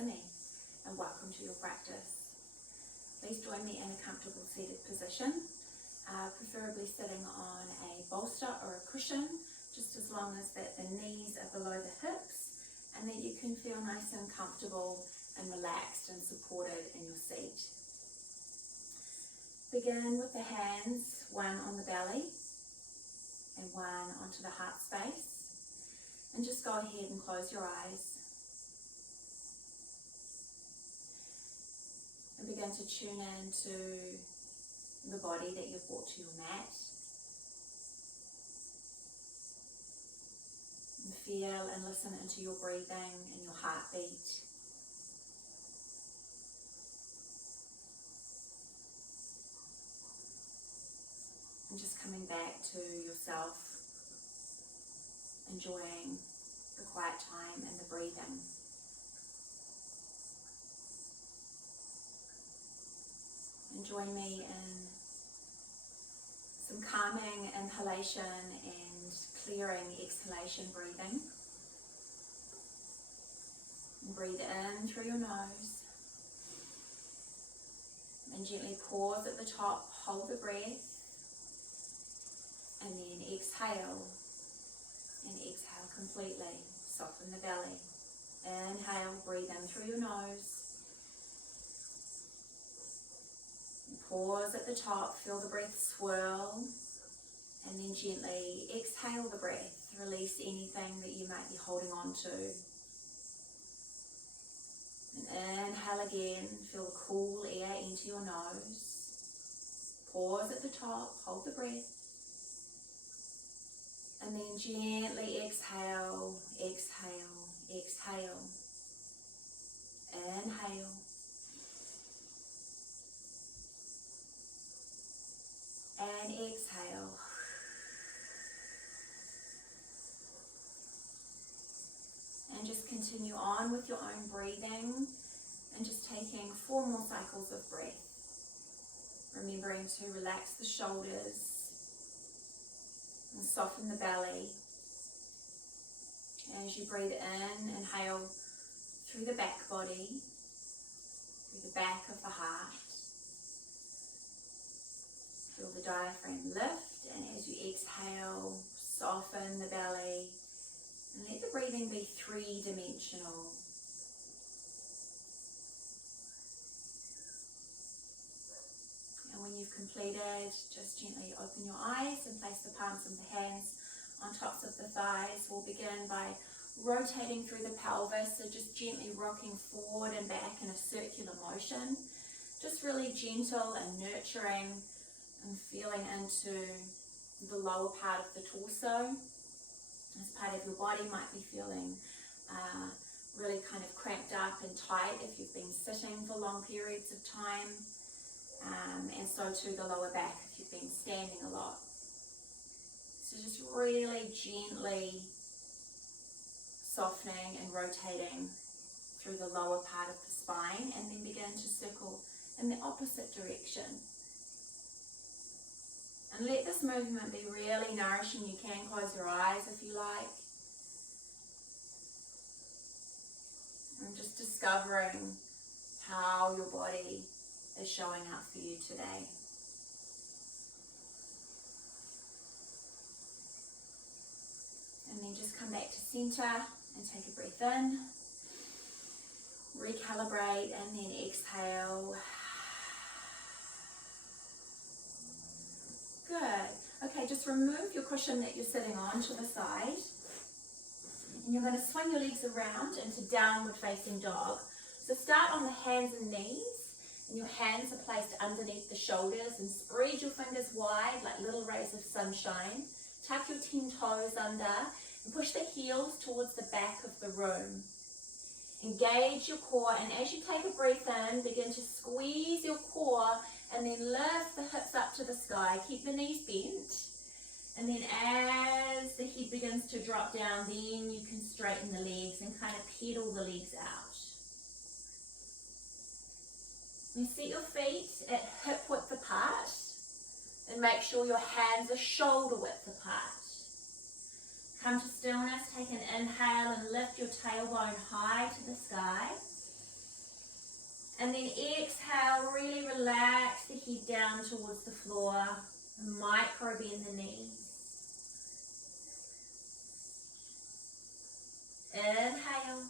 listening, and welcome to your practice. Please join me in a comfortable seated position, preferably sitting on a bolster or a cushion, just as long as that the knees are below the hips and that you can feel nice and comfortable and relaxed and supported in your seat. Begin with the hands, one on the belly and one onto the heart space. And just go ahead and close your eyes. And begin to tune into the body that you've brought to your mat. And feel and listen into your breathing and your heartbeat. And just coming back to yourself. Enjoying the quiet time and the breathing. And join me in some calming inhalation and clearing exhalation breathing. And breathe in through your nose. And gently pause at the top, hold the breath. And then exhale. And exhale completely, soften the belly. Inhale, breathe in through your nose. And pause at the top, feel the breath swirl. And then gently exhale the breath, release anything that you might be holding on to. And inhale again, feel the cool air into your nose. Pause at the top, hold the breath. And then gently exhale, exhale, exhale. Inhale. And exhale. And just continue on with your own breathing and just taking 4 more cycles of breath. Remembering to relax the shoulders. And soften the belly. As you breathe in, inhale through the back body, through the back of the heart. Feel the diaphragm lift, and as you exhale, soften the belly. And let the breathing be 3-dimensional. When you've completed, just gently open your eyes and place the palms of the hands on tops of the thighs. We'll begin by rotating through the pelvis, so just gently rocking forward and back in a circular motion. Just really gentle and nurturing and feeling into the lower part of the torso. This part of your body might be feeling really kind of cramped up and tight if you've been sitting for long periods of time. And so too the lower back if you've been standing a lot. So just really gently softening and rotating through the lower part of the spine, and then begin to circle in the opposite direction. And let this movement be really nourishing. You can close your eyes if you like. And just discovering how your body is showing up for you today. And then just come back to center and take a breath in. Recalibrate and then exhale. Good. Okay, just remove your cushion that you're sitting on to the side. And you're going to swing your legs around into downward facing dog. So start on the hands and knees. And your hands are placed underneath the shoulders, and spread your fingers wide like little rays of sunshine. Tuck your 10 toes under and push the heels towards the back of the room. Engage your core, and as you take a breath in, begin to squeeze your core and then lift the hips up to the sky. Keep the knees bent. And then as the head begins to drop down, then you can straighten the legs and kind of pedal the legs out. You set your feet at hip width apart and make sure your hands are shoulder width apart. Come to stillness, take an inhale and lift your tailbone high to the sky. And then exhale, really relax the head down towards the floor. Micro bend the knees. Inhale.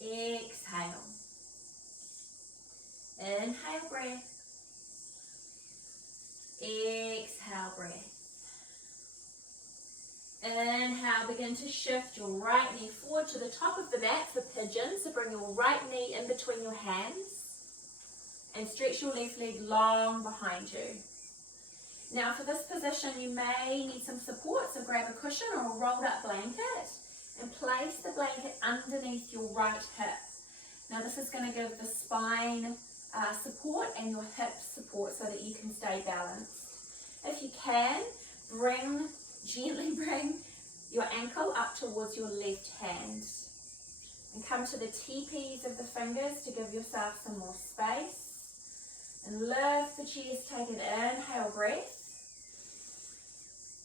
Exhale. Inhale, breath. Exhale, breath. Inhale, begin to shift your right knee forward to the top of the mat for pigeon. So bring your right knee in between your hands and stretch your left leg long behind you. Now for this position you may need some support, so grab a cushion or a rolled up blanket and place the blanket underneath your right hip. Now this is going to give the spine support and your hips support so that you can stay balanced. If you can, gently bring your ankle up towards your left hand and come to the teepees of the fingers to give yourself some more space. And lift the chest, take an inhale breath.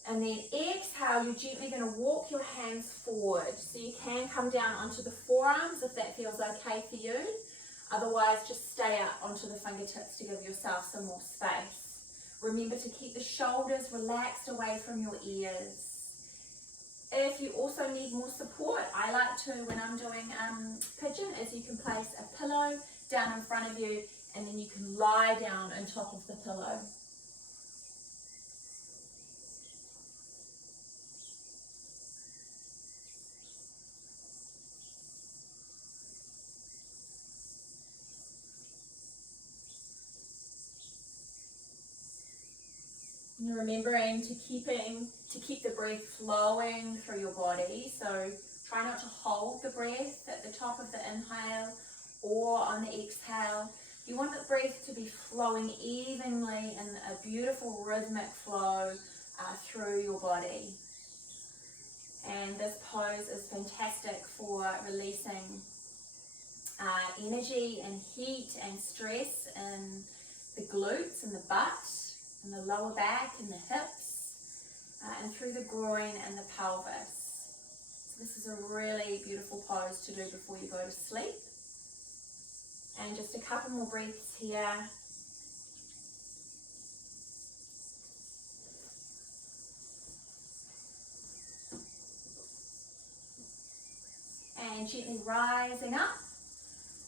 And then exhale, you're gently going to walk your hands forward. So you can come down onto the forearms if that feels okay for you. Otherwise, just stay up onto the fingertips to give yourself some more space. Remember to keep the shoulders relaxed away from your ears. If you also need more support, I like to, when I'm doing pigeon, is you can place a pillow down in front of you and then you can lie down on top of the pillow. And remembering to keep the breath flowing through your body. So try not to hold the breath at the top of the inhale or on the exhale. You want the breath to be flowing evenly in a beautiful rhythmic flow through your body. And this pose is fantastic for releasing energy and heat and stress in the glutes and the butt, and the lower back and the hips, and through the groin and the pelvis. So this is a really beautiful pose to do before you go to sleep. And just a couple more breaths here. And gently rising up.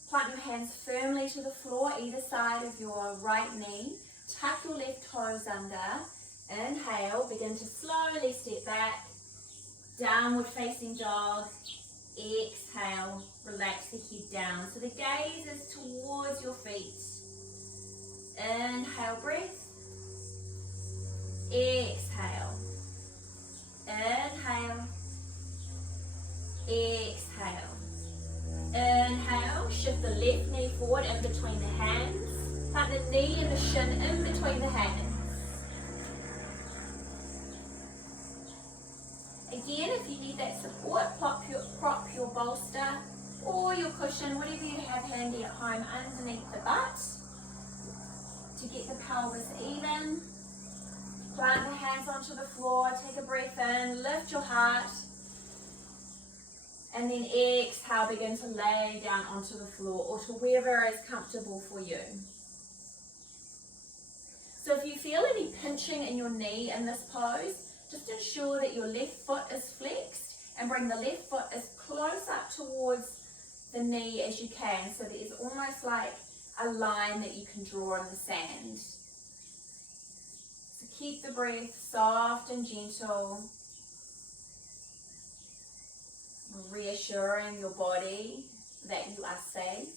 Plant your hands firmly to the floor, either side of your right knee. Tuck your left toes under. Inhale, begin to slowly step back. Downward facing dog. Exhale, relax the head down. So the gaze is towards your feet. Inhale, breath. Exhale. Inhale. Exhale. Inhale, shift the left knee forward in between the hands. Plant the knee and the shin in between the hands. Again, if you need that support, prop your bolster or your cushion, whatever you have handy at home, underneath the butt to get the pelvis even. Plant the hands onto the floor, take a breath in, lift your heart. And then exhale, begin to lay down onto the floor or to wherever is comfortable for you. So if you feel any pinching in your knee in this pose, just ensure that your left foot is flexed and bring the left foot as close up towards the knee as you can, so that it's almost like a line that you can draw in the sand. So keep the breath soft and gentle, reassuring your body that you are safe.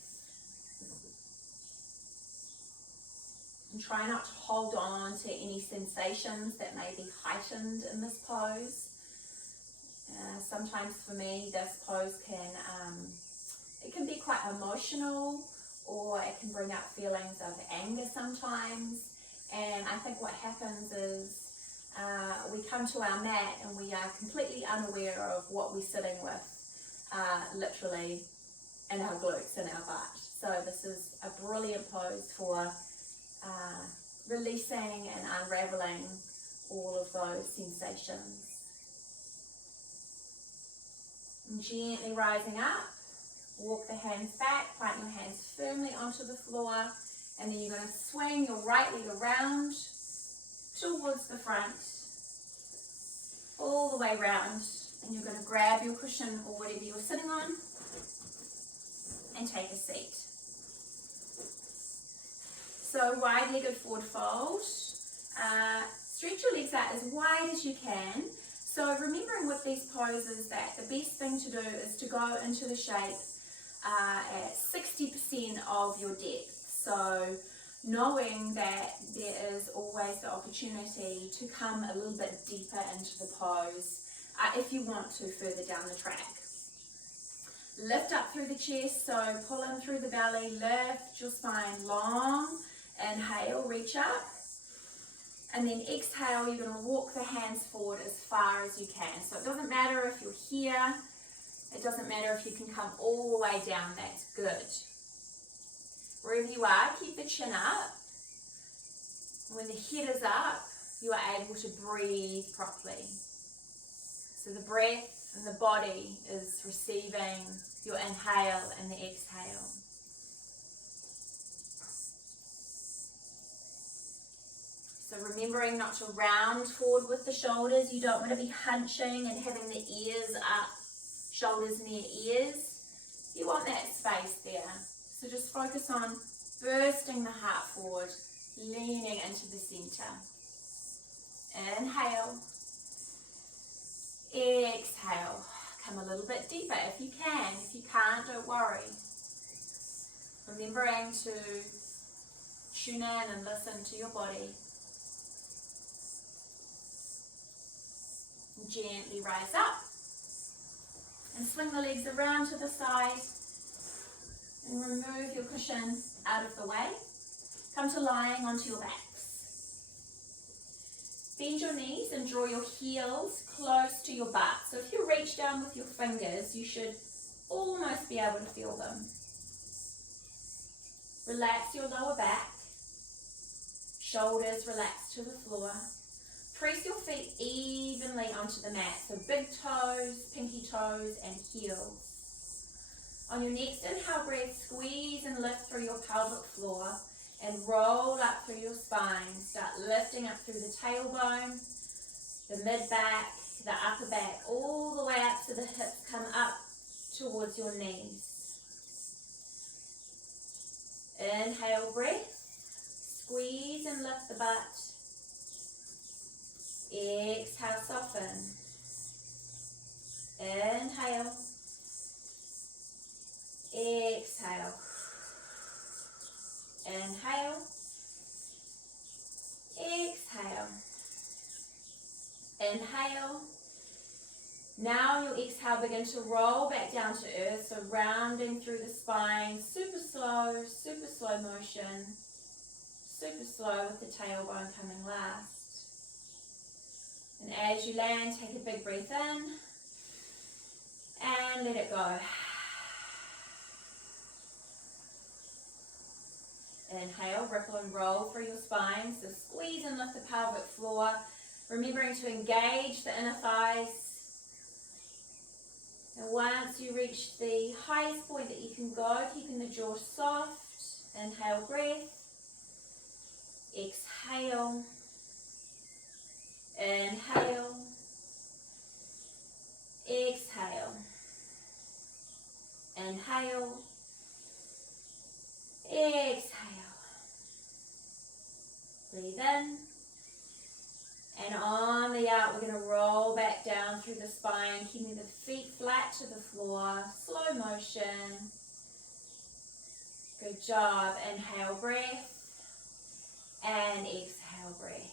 And try not to hold on to any sensations that may be heightened in this pose. Sometimes for me, this pose can be quite emotional, or it can bring up feelings of anger sometimes. And I think what happens is we come to our mat and we are completely unaware of what we're sitting with, literally in our glutes and our butt. So this is a brilliant pose for releasing and unraveling all of those sensations. And gently rising up, Walk the hands back, plant your hands firmly onto the floor, and then you're going to swing your right leg around towards the front, all the way round, and you're going to grab your cushion or whatever you're sitting on and take a seat. So wide-legged forward fold. Stretch your legs out as wide as you can. So remembering with these poses that the best thing to do is to go into the shape at 60% of your depth. So knowing that there is always the opportunity to come a little bit deeper into the pose if you want to further down the track. Lift up through the chest, so pull in through the belly, lift your spine long, inhale, reach up, and then exhale, you're going to walk the hands forward as far as you can. So it doesn't matter if you're here, it doesn't matter if you can come all the way down, that's good. Wherever you are, keep the chin up. When the head is up, you are able to breathe properly. So the breath and the body is receiving your inhale and the exhale. So remembering not to round forward with the shoulders. You don't want to be hunching and having the ears up, shoulders near ears. You want that space there. So just focus on bursting the heart forward, leaning into the center. Inhale. Exhale. Come a little bit deeper if you can. If you can't, don't worry. Remembering to tune in and listen to your body. Gently rise up and swing the legs around to the side and remove your cushion out of the way. Come to lying onto your backs. Bend your knees and draw your heels close to your butt. So if you reach down with your fingers, you should almost be able to feel them. Relax your lower back. Shoulders relax to the floor. Press your feet evenly onto the mat. So big toes, pinky toes, and heels. On your next inhale breath, squeeze and lift through your pelvic floor and roll up through your spine. Start lifting up through the tailbone, the mid-back, the upper back, all the way up so the hips come up towards your knees. Inhale breath, squeeze and lift the butt. Exhale, soften. Inhale. Exhale. Inhale. Exhale. Inhale. Now on your exhale, begin to roll back down to earth, so rounding through the spine, super slow motion, super slow with the tailbone coming last. And as you land, take a big breath in and let it go. Inhale, ripple and roll through your spine, so squeeze and lift the pelvic floor, remembering to engage the inner thighs. And once you reach the highest point that you can go, keeping the jaw soft, inhale breath, exhale, inhale, exhale, inhale, exhale. Breathe in. And on the out, we're going to roll back down through the spine, keeping the feet flat to the floor, slow motion. Good job. Inhale, breath, and exhale, breath.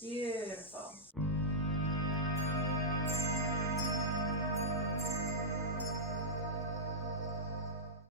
Beautiful.